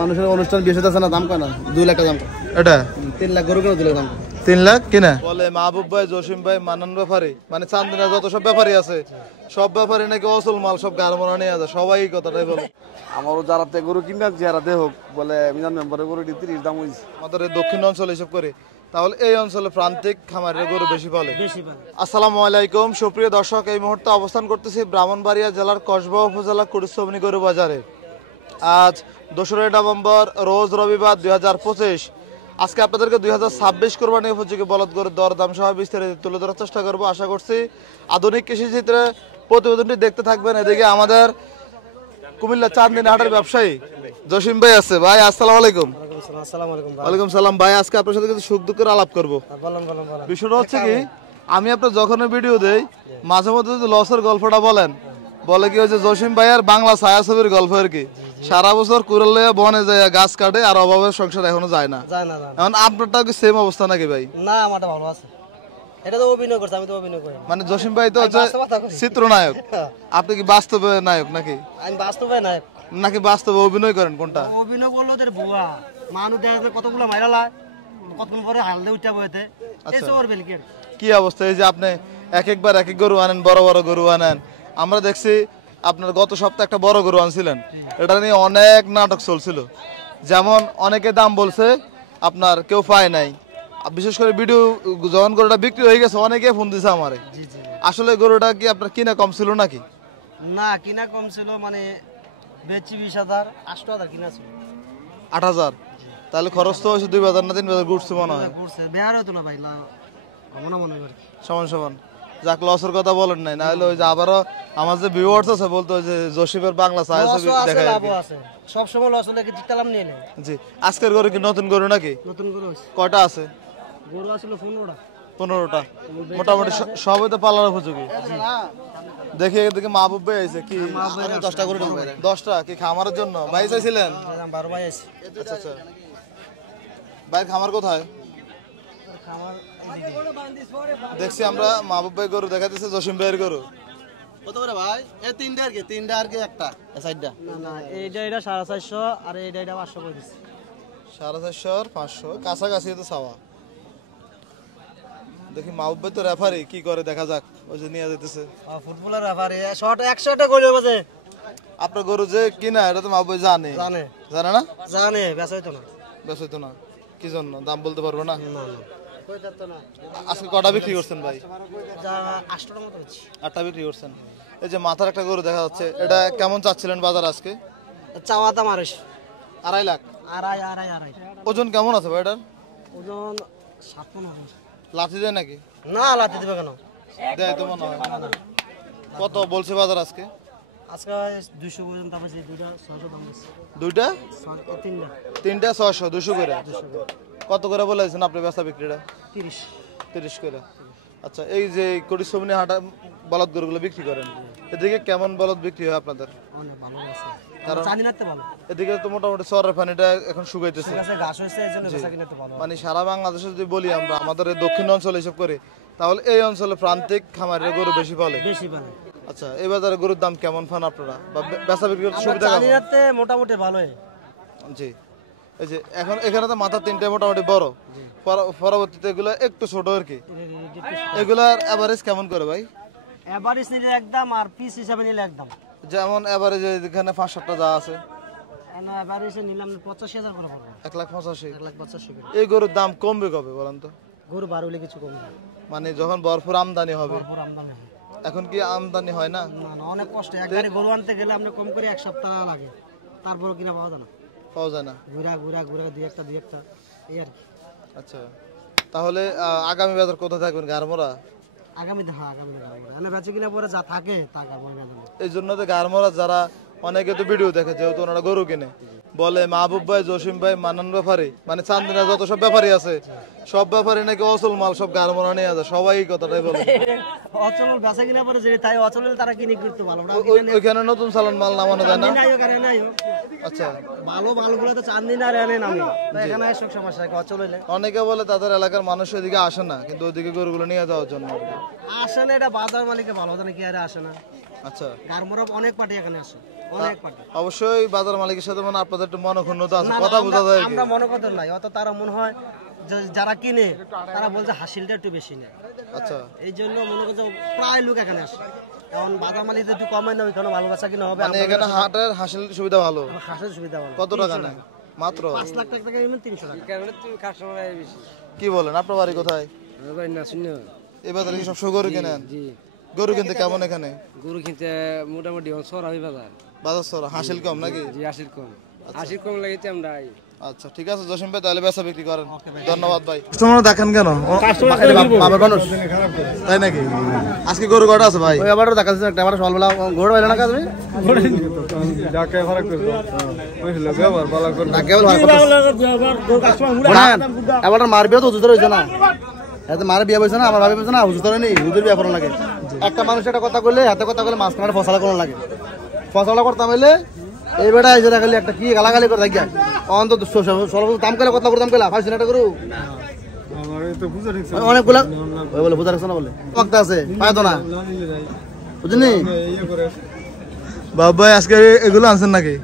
মানুষের অনুষ্ঠান বিয়ে আছে না, দাম কয় না 2 লাখ টাকা দাম। এটা 3 লাখ গরু কেন 2 লাখ দাম? 3 লাখ কিনা বলে মাহবুব ভাই, জসিম ভাই, মানান ব্যাপারী, মানে চান্দিনা যত সব ব্যাপারী আছে সব ব্যাপারী নাকি অসল মাল সব গারমোনা নিয়ে আছে, সবাই এই কথাটাই বলে। আমারও যারা গরু কিনবে যারা দেহ বলে মিজান মেম্বারের গরু 30 দাম হইছে। আমাদের এই দক্ষিণ অঞ্চল হিসাব করে তাহলে এই অঞ্চলে প্রান্তিক খামারের গরু বেশি পালে। আসসালামু আলাইকুম সুপ্রিয় দর্শক, এই মুহূর্তে অবস্থান করতেছি ব্রাহ্মণবাড়িয়া জেলার কসবা উপজেলা কুড়িশ্রবণী গরু বাজারে। আজ 2 নভেম্বর রোজ রবিবার 2025। আজকে আপনাদেরকে 2026 কোরবানি উপযোগী বলদ গরুর দরদাম সহ বিস্তারিত তুলে ধরার চেষ্টা করবো। আশা করছি আধুনিক কৃষি চিত্রে প্রতিবেদনটি দেখতে থাকবেন। এদিকে আমাদের কুমিল্লা চান্দিনা হাটের ব্যবসায়ী জসিম ভাই আছে। ভাই আসসালামু আলাইকুম। ওয়ালাইকুম সালাম। ভাই আজকে আপনার সাথে কিছু সুখ দুঃখের আলাপ করবো। বিষয়টা হচ্ছে কি, আমি আপনার যখন ভিডিও দেই মাঝে মধ্যে যদি লসের গল্পটা বলে কি হচ্ছে জসিম ভাই আর বাংলা ছায়াছবির গল্প আর কি, সারা বছর কুড়ালে বনে যায় গাছ কাটে আর অভাবের সংসার এখনো যায় না। এখন আপনারটাও কি সেম অবস্থা নাকি ভাই? না, আমারটা ভালো আছে। এটা তো অভিনয় করছে, আমি তো অভিনয় করি। মানে জসিম ভাই তো হচ্ছে চিত্রনায়ক, আপনি কি বাস্তবে নায়ক নাকি? আমি বাস্তবে নায়ক নাকি বাস্তবে অভিনয় করেন? কোনটা? অভিনয় করলো তোর বুয়া মানুষ দেখা যায় কতগুলো মাইরালা, কতক্ষণ পরে হালদে উঠা বইতে এসে ওর বেলকের কি অবস্থা। এই যে আপনি একবার এক এক গরু আনেন, বড় বড় গরু আনেন। আমরা দেখছি আপনার গত সপ্তাহে একটা বড় গরু আনছিলেন, এটা নিয়ে অনেক নাটক চলছিল। যেমন অনেকে দাম বলছে, আপনার কেউ পায় নাই। বিশেষ করে ভিডিও যখন গরুটা বিক্রি হয়ে গেছে অনেকে ফোন দিছে আমারে। আসলে গরুটা কি আপনার কিনা কম ছিল নাকি? না, কিনা কম ছিল, মানে বেচি 20,000, 8,000 কিনা ছিল। 8,000? তাহলে খরচ তো হয়েছে 2,000 না 3,000 ঘুরছে মনে হয়। ঘুরছে বেহার হতো না ভাই, মনে করি সমান সমান। যাক, লসের কথা বলেন নাই, না হলে ওই যে আবারও আমার যে ভিউয়ার্স আছে বলতো যে জসিমের বাংলা ছায়াছবি দেখায় আর কি। সব সময় লস হলে কি দিতাম নিয়ে নেই। জি, আজকের গরু কি নতুন গরু নাকি? নতুন গরু আছে। কয়টা আছে? গরু আছিল 15টা। 15টা মোটামুটি সবই তো পালার উপযোগী। দেখি এদিকে মাহবুব ভাই আছে কি 10টা গরু 10টা কি খামারের জন্য ভাই চাইছিলেন? 12 ভাই আছে। আচ্ছা আচ্ছা, ভাই খামার কোথায়? দেখছি আমরা মাহবুব ভাই গরু দেখাতেছে, জসিম ভাইয়ের গরু কত করে ভাই? এই 3টা আর কি, 3টা আর কি একটা এই সাইডটা। না না, এইটা 450 আর এইটা 500 করে দিছি। 450 আর 500 কাছাকাছি তো চাওয়া। দেখি মাহবুব ভাই তো রেফারি কি করে দেখা যাক। ওই যে নিয়ে যেতেছে ফুটবলার রেফারি, শট 100টা গোলের মাঝে। আপনার গরু যে কিনা এটা তো মাহবুব ভাই জানে না? জানে, বেচা হইতো না। বেশ হইতো না কি জন্য দাম বলতে পারবো না? না না, কই যাচ্ছে না। আজকে কটা বিক্রি করছেন ভাই? 8টার মতো হচ্ছে। 8টা বিক্রি করছেন। এই যে মাথার একটা গরু দেখা যাচ্ছে, এটা কেমন চাচ্ছিলেন বাজার আজকে? চাওয়া দাম 2.5 লাখ। আড়াই। ওজন কেমন আছে ভাই এটার? ওজন 7 মণ হবে। লাথি দেয় নাকি? না, লাথি দিবে কেন? দেয় তো মনে হয়। কত বলছে বাজার আজকে? আজকে 200 পর্যন্ত আছে, দুইটা 600 দাম আছে। দুইটা? তিনটা 600, 200 করে। 200 করে। কত করে বলেছেন আপনি বেচা বিক্রিটা? 30 করে। আচ্ছা, এই যে কুড়িশ্রবণী হাটা বলদ গরুগুলো বিক্রি করেন, এদিকে কেমন বলদ বিক্রি হয় আপনাদের? অনেক ভালো আছে, কারণ চাঁদিনাতে ভালো। এদিকে তো মোটামুটি চরের পানিটা এখন শুকাইতেছে, ঘাস হয়েছে, এজন্য বেচা কিনাতে ভালো। মানে সারা বাংলাদেশে যদি বলি আমরা আমাদের এই দক্ষিণ অঞ্চল হিসাব করে তাহলে এই অঞ্চলে প্রান্তিক খামারের গরু বেশি পালে। আচ্ছা, এই বাজারে গরুর দাম কেমন পান আপনারা বা বেচা বিক্রির সুবিধা কেমন? চাঁদিনাতে মোটামুটি ভালোই। জি, এই যে এখন এখানে তো মাথা 3টে মোটামুটি বড়, পরবর্তীতে এগুলো একটু ছোট আর কি। এগুলার এভারেজ কেমন করে ভাই? এভারেজ নিলে একদম, আর পিস হিসাবে নিলে একদম। যেমন এভারেজ এখানে 5-7টা যা আছে, না এভারেজে নিলাম 85,000 করে পড়বে। 1,85,000 করে। এই গরুর দাম কমবে কবে বলেন তো? গরু বাড়লে কিছু কমবে, মানে যখন ভরপুর আমদানি হবে। ভরপুর আমদানি হবে। এখন কি আমদানি হয় না? না না, অনেক কষ্ট। একবারে গরু আনতে গেলে আমরা কম করে 1 সপ্তাহ লাগে, তারপরে কিনা পাওয়া যায় না। ঘুরা দুই একটা এই আর কি। আচ্ছা, তাহলে আগামী বাজার কোথায় থাকবেন? গারমোরা? আগামী মানে বেঁচে কিনা পরে যা থাকে তা গারমোরা। এই জন্য তো গারমোরা যারা অনেকে তো ভিডিও দেখে, যেহেতু ওনারা গরু কিনে, বলে মাহবুব ভাই, জসিম ভাই, মানান ব্যাপারী, মানে চান্দিনা যত সব ব্যাপারী আছে সব ব্যাপারী নাকি অচল মাল সব গারমোরা নিয়ে আছে, সবাই এই কথাটাই বলে। অচল বেচা কিনা পরে যে তাই অচল তারা কিনে করতে ভালো। ওইখানে নতুন চালান মাল নামানো যায় না? আচ্ছা, ভালো গুলো তো চান্দিনা আনে নামে, এখানে সব সমস্যা অচল হইলে। অনেকে বলে তাদের এলাকার মানুষ ওইদিকে আসে না, কিন্তু ওইদিকে গরুগুলো নিয়ে যাওয়ার জন্য আসে না। এটা বাজার মালিকে ভালো জানে কি, আর আসে না। আচ্ছা, গারমরব অনেক পার্টি এখানে আসে, অনেক পার্টি। অবশ্যই বাজার মালিকের সাথে মানে আপনাদের একটু মনোক্ষুণ্ণতা আছে, কথা বোঝা যায়। আমরা মনে করতে নাই, অত তারা মনে হয় যারা কিনে তারা বলছে হাসিলটা একটু বেশি নেয়। আচ্ছা, এই জন্য মনে করছে প্রায় লোক এখানে আসে। এখন বাজার মালিক একটু কমে না, ওইখানে ভালোবাসা কিনা হবে। মানে এখানে হাটের হাসিল সুবিধা ভালো। হাসিল সুবিধা ভালো। কত টাকা নেয়? মাত্র 5 লাখ টাকা নেবেন 300 টাকা। কি বলেন? আপনার বাড়ি কোথায়? এই বাজারে কি সব গরু কেনেন? গরু কিনতে কেমন এখানে? গরু কিনতে মোটামুটি সরাই বাজার বাজার সরা, হাসিল কম নাকি? জি, আশির কম, আশির কম লাগিতে আমরা। আচ্ছা, ঠিক আছে জসিম ভাই, তাহলে বেচা বিক্রি করেন। ধন্যবাদ ভাই। কাস্টমার দেখেন কেন? বাবা মানুষ তাই নাকি? আজকে গরু কটা আছে ভাই? ওই আবার দেখাচ্ছে একটা, আবার সকালবেলা গরু হইলো না কাজ তুমি যাকে ফারাক করছো বুঝলে ব্যবহার ভালো করে না কেবল এবার মারবেও তো হুজুর হইছে না, এত মার বিয়ে হইছে না, আমার ভাবি হইছে না, হুজুর তো নেই, হুজুর বিয়ে করানো লাগে। একটা মানুষ একটা কথা কইলে হাতে কথা কইলে মাঝখানে ফসলা করানো লাগে। ফসলা করতাম হইলে এই বেটা এসে দেখালি একটা কি গালাগালি করে থাকিয়া অন্তত সর্ব দাম কইলে কথা করতাম কইলা পাইছ না এটা করু আমার তো বুঝা ঠিক অনেকগুলা ওই বলে বুঝা রাখছ না বলে ওয়াক্ত আছে পায় তো না বুঝনি। ইয়ে করে বাবু ভাই আজকে এগুলো আনছেন নাকি?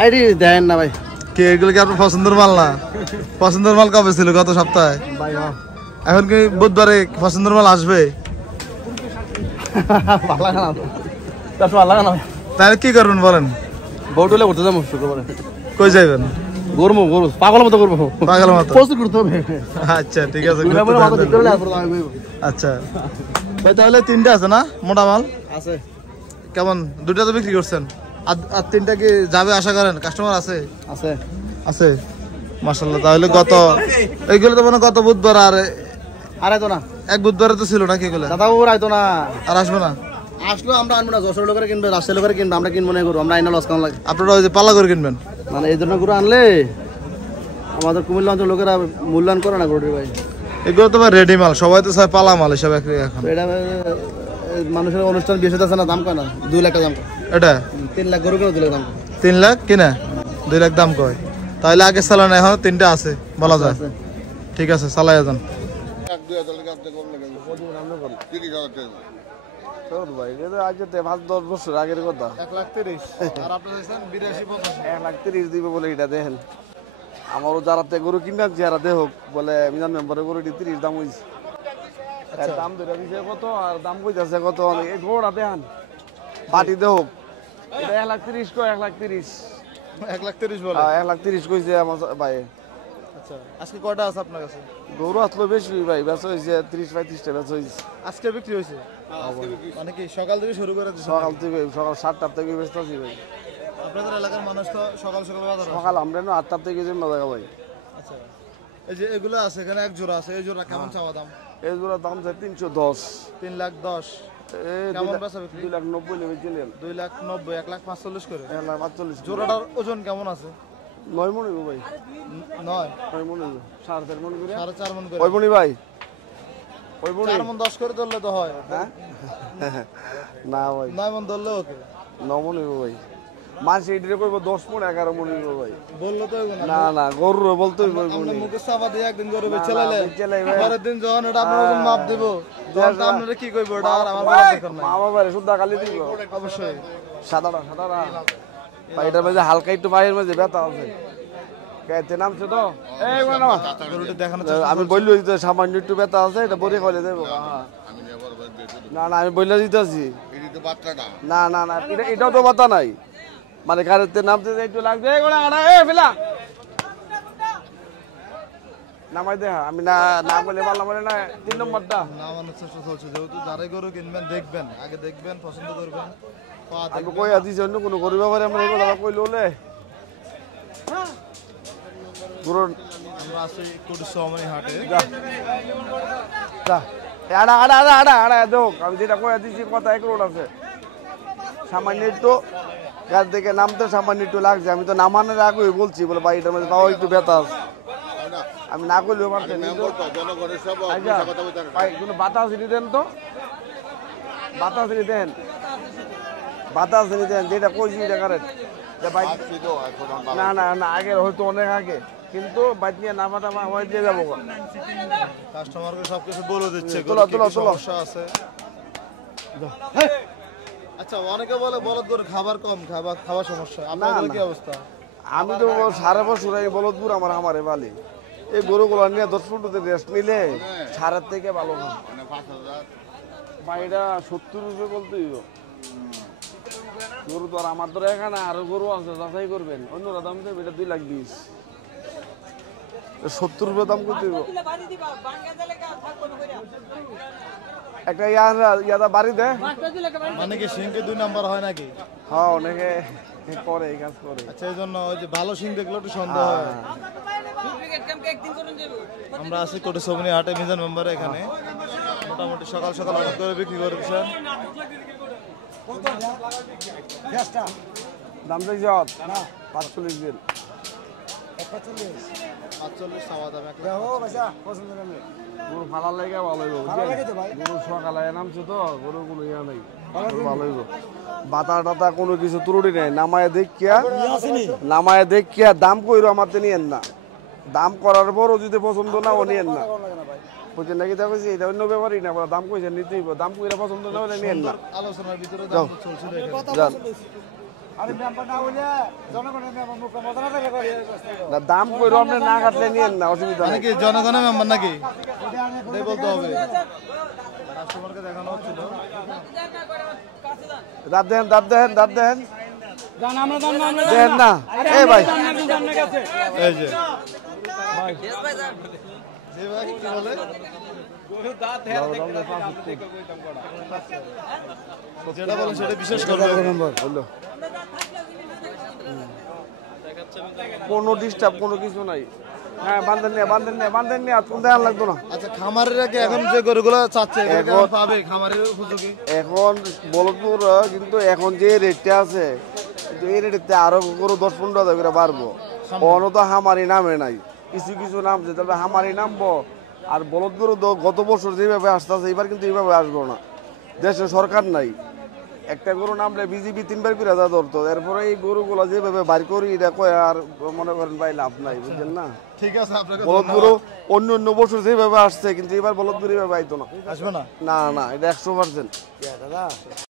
আইডি দেন না ভাই, কি এগুলো কি আপনার পছন্দের মাল না? পছন্দের মাল কবে ছিল? গত সপ্তাহে। ভাই এখন কি বুধবারে পছন্দের মাল আসবে? ভালো লাগে না তার ভালো লাগে না। তাহলে কি করবেন বলেন? বউটুলে করতে যাবো শুক্রবারে। কই যাইবেন? গরু গরু পাগল মতো করবো, পাগল মতো প্রস্তুত করতে হবে। আচ্ছা, ঠিক আছে। আচ্ছা ভাই, তাহলে 3টা আছে না মোটা মাল? আছে কেমন? 2টা তো বিক্রি করছেন, আর 3টা কি যাবে আশা করেন? কাস্টমার আছে? আছে আছে, মাশাআল্লাহ। তাহলে গত এইগুলো তো মনে গত বুধবার আর আড়াইতো না, এক বুধবারে তো ছিল নাকি এগুলো? দাদা বাবু আইতো না, আর আসবে না? আসলো আমরা আনবো না, 10 লোকের কিনবে, রাজশাহী লোকের কিনবে, আমরা কিনবো না গরু, আমরা আইনা লস কেমন লাগে। আপনারা ওই যে পাল্লা করে কিনবেন মানে এই ধরনের গরু আনলে আমাদের কুমিল্লা অঞ্চল লোকেরা মূল্যায়ন করে না গরুটির ভাই। এগুলো তো ভাই রেডি মাল, সবাই তো চায় পালা মাল হিসাবে এখন। তো এটা মানুষের অনুষ্ঠান বিয়ে সাথে আছে না, দাম কয় না 2 লাখ টাকা দাম কয়। এটা 3 লাখ গরু কেন 2 লাখ দাম কয়? 3 লাখ কিনা 2 লাখ দাম কয়? তাহলে আগে চালানো, এখন 3টা আছে বলা যায়। ঠিক আছে, চালাই যান। আজ 5-10 বছর আগের কথা। 1,30,000 আর আপনি চাইছেন 82-85। 1,30,000 দিবে বলে এটা দেখেন। আমারও যারা গরু কিনা যারা দেখ বলে মিজান মেম্বারের গরু 30 দাম হয়েছে। দাম ধরে দিছে কত আর দাম কইতাছে কত? এই গোড়া দেখান পাটি দেহ এটা 1,30,000 কয়, 1,30,000 1,30,000 বলে? 1,30,000 কইছে আমার ভাই। আচ্ছা, আজকে কয়টা আছে আপনার কাছে? গরু আসলো বেশি ভাই, বেচা হয়েছে 30-35টা বেচা হয়েছে। আজকে বিক্রি হয়েছে? মানে কি সকাল থেকে শুরু করে দিয়েছেন? সকাল থেকে সকাল 7টা থেকে বেচতেছি ভাই। আপনাদের এলাকার মানুষ তো সকাল সকাল বাজার আসে। সকাল আমরা না 8টা থেকে যে মজা ভাই। আচ্ছা, এই যে এগুলো আছে এখানে এক জোড়া আছে, এই জোড়া কেমন চাওয়া দাম? এই জোড়া দাম আছে 310। 3,10,000 কেমন বেচা বিক্রি? 2,90,000 নেবে চিনেন। 2,90,000 1,45,000 করে। 1,45,000 জোড়াটার ওজন কেমন আছে? 9 মণ হইব ভাই। 9 9 মণ হইব, 4.5 মণ করে। 4.5 মণ করে। ওই মণি ভাই, ওই মণি 4 মণ 10 করে ধরলে তো হয়। হ্যাঁ না ভাই, 9 মণ ধরলে ওকে। 9 মণ হইব ভাই। মাছ এডিরে কইব 10 মণ 11 মণ হইব ভাই। বললো তো হইব না। না না গরু বলতে হইব। আমরা মুখে চাপা দিয়ে একদিন গরু বেচে না, লাইলে বেচে লাইবে। পরের দিন যখন এটা আপনার ওজন মাপ দিব তখন তো আপনারা কি কইব? এটা আর আমার বলার দরকার নাই। মামা ভাই সুদ্ধা খালি দিব অবশ্যই। সাদাটা ভাই, এটার মধ্যে হালকা একটু পায়ের মধ্যে ব্যথা আছে। কেতে নামছে তো এই না গরুটা দেখানো আমি বললো যে সামান্য একটু ব্যথা আছে, এটা বলে কইলে দেবো। না না আমি বললে দিতেছি। না না না এটাও তো ব্যথা নাই, মানে গাড়িতে নামতে একটু লাগবে। ফেলা নামাই দে, আমি না না বলে পারলাম না 3 নম্বরটা নামানোর চেষ্টা চলছে। যেহেতু যারাই গরু কিনবেন দেখবেন, আগে দেখবেন, পছন্দ করবেন, পা আমি দেখবেন। কই দিছি অন্য কোনো গরু ব্যাপারে আমরা এই কথা কইলে হলে গরুর আমরা আছি কুড়িশ্বমনি হাটে। আড়া আড়া আড়া আড়া আড়া দেখ, আমি যেটা কয়ে দিচ্ছি কথা এক রোড আছে। সামান্য একটু গাছ থেকে নামতে সামান্য একটু লাগছে। আমি তো নামানোর আগে বলছি বলে ভাই এটার মধ্যে পাওয়া একটু ব্যথা আছে। আমি না করলেও পারতেন। ভাই কোনো বাতাস দেন তো, বাতাস দেন, বাতাস দেন যেটা কইছি এটা কারেন্ট। না না না আগে হয়তো অনেক আগে, কিন্তু বাইক নিয়ে নামাটা আমার দিয়ে যাবো। কাস্টমারকে সবকিছু বলে দিচ্ছে তোলা, গরুর কি তোলা, কি তোলা। সমস্যা আছে। আচ্ছা অনেকে বলে বলদ গরু খাবার কম, খাবার সমস্যা, আপনার কি অবস্থা? আমি তো 5.5 বছর এই বলদ গরু আমারে বালি, এই গরুগুলো নিয়ে 10-15 দিন রেস্ট নিলে সারের থেকে ভালো না। এটা 70 রুপে বলতে গরু তো আর আমার ধরে এখানে আরো গরু আছে, যাচাই করবেন, অন্যরা দাম দেবে, এটা 2,20,000, 70 রুপে দাম করতে একটা ইয়াদা বাড়ি দেয়। মানে কি সিংকে 2 নাম্বার হয় নাকি? হ্যাঁ, অনেকে করে এই কাজ করে। আচ্ছা এই জন্য ওই যে ভালো সিং দেখলে একটু সন্দেহ হয়। আমরা আছি কটিসবনি হাটে মিজান মেম্বার, এখানে মোটামুটি সকাল সকাল অনেক করে বিক্রি করে দিচ্ছেন। দাম চাইছ 45 দিন, 45 চাওয়া দাম। গরু ফালার লাগে ভালো হইব, গরু সকালে নামছে তো, গরু কোনো ইয়া নাই, ভালো হইব। বাতা টাতা কোনো কিছু ত্রুটি নেই, নামায় দেখিয়া দাম কইরো আমার নিয়েন না, দাম করার পরও যদি পছন্দ না ও নিয়েন না, বুঝছেন নাকি? দেখো এটা অন্য ব্যাপারই না, দাম কইছে নিতে হইব, দাম কইরা পছন্দ না হলে নিয়েন না। আলোচনার ভিতরে দাম চলছিল এখানে। যান, দাম কইরো আপনি না কাটলে নিয়েন না, অসুবিধা মানে নেই। কি জনগণের মেম্বার নাকি? এটাই বলতে হবে। কাস্টমারকে দেখানো হচ্ছিল। দাঁত দেন দেন না, এই ভাই এই যে জি ভাই কি বলে? যেটা বলেন সেটা বিশেষ করবে। কোনো ডিস্টার্ব কোনো কিছু নাই। হ্যাঁ, বান্ধেন নিয়ে আর কোন দেখান লাগতো না। আচ্ছা খামারের কি এখন যে গরুগুলো চাচ্ছে এখন পাবে খামারের উপযোগী? এখন বলদপুর কিন্তু এখন যে রেটটা আছে, কিন্তু এই রেটে আরো গরু 10-15 হাজার করে বাড়বো। কোনো তো হামারি নামে নাই, কিছু নামছে, তবে হামারি নামবো। আর বলদ গরু তো গত বছর যেভাবে আসতেছে এবার কিন্তু এইভাবে আসবো না, দেশে সরকার নাই। একটা গরু নামলে বিজেপি 3 বার করে যা ধরতো, এরপরে এই গরুগুলো যেভাবে বাড়ি করি এটা কয় আর মনে করেন ভাই লাভ নাই, বুঝছেন না? ঠিক আছে, আপনাকে বলদ গরু অন্য বছর যেভাবে আসছে কিন্তু এবার বলদ গরু এইভাবে আইতো না, আসবে না। না এটা 100%।